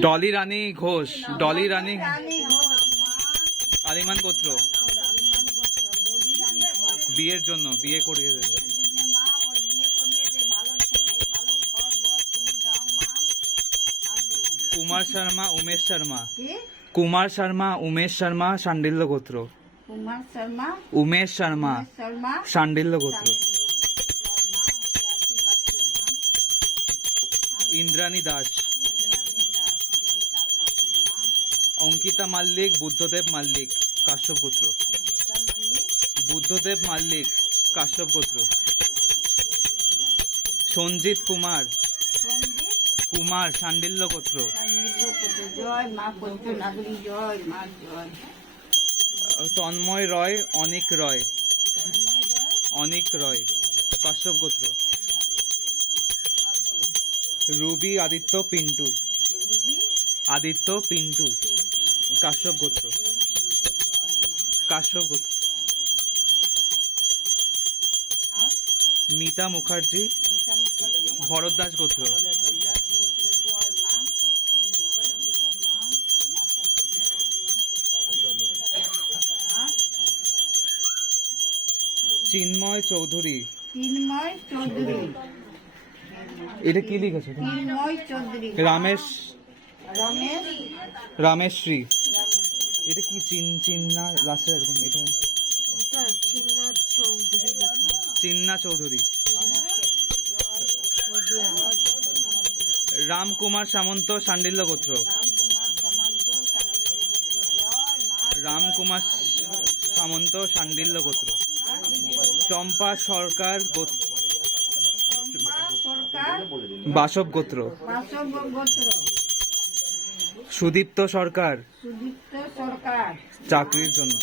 ডলি রানী ঘোষ ডলি রানী আলিমান গোত্র। বিয়ের জন্য বিয়ে করিয়ে দেবে। কুমার শর্মা উমেশ শর্মা। কুমার শর্মা উমেশ শর্মা শান্ডিল্য গোত্র। কুমার শর্মা উমেশ শর্মা শর্মা শান্ডিল্য গোত্র। ইন্দ্রাণী দাস। অঙ্কিতা মাল্লিক, বুদ্ধদেব মাল্লিক, কাশ্যপ গোত্র। বুদ্ধদেব মাল্লিক, কাশ্যপ গোত্র। সঞ্জিত কুমার। কুমার শান্ডিল্য গোত্র। তন্ময় রয়, অনিক রয়। অনিক রয়, কাশ্যপ গোত্র। রুবি আদিত্য পিন্টু। আদিত্য পিন্টু। কাশ্যপ গোত্র। কাশ্যপ গোত্র। মিতা মুখার্জি ভরদ্বাস গোত্র। চিন্ময় চৌধুরী। চিন্ময় চৌধুরী। এটা কি লিখেছে? রামেশ রমেশ রামেশ্রী। এটা কি চিন চিন্না লাস্টে একদম এটা? চিন্না চৌধুরী রামকুমার সামন্ত শান্ডিল্য গোত্র। রামকুমার সামন্ত শান্ডিল্য গোত্র। চম্পা সরকার সরকার বাসব গোত্র। বাসব গোত্র। সুদীপ্ত সরকার। সুদীপ্ত সরকার। চাকরির জন্য।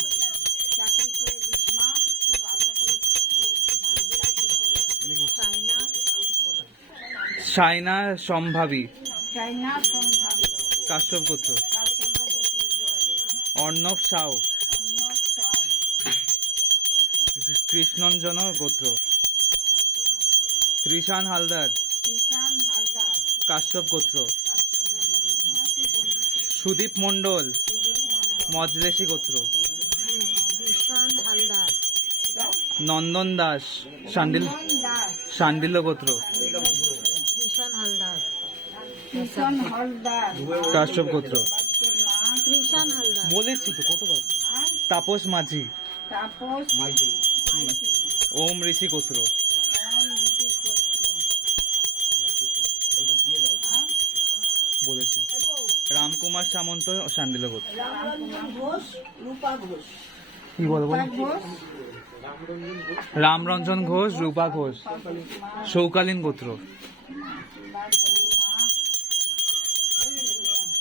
সাইনা সম্ভাবী। কাশ্যপ গোত্র অর্ণব সাউ। কৃষ্ণঞ্জন গোত্র। ত্রিশান হালদার। কাশ্যপ গোত্র। সুদীপ মণ্ডল মজলেশি গোত্র। নন্দন দাস শান্ডিল দাস শান্ডিল্য গোত্র। কাশ্যপ গোত্র। বলেছি তো কতবার? তাপস মাঝি। তাপস ওম ঋষি গোত্র। কুমার সামন্ত ও শান্দিল ঘোষ। কি বলব রামরঞ্জন ঘোষ রূপা ঘোষ। সৌকালীন গোত্র।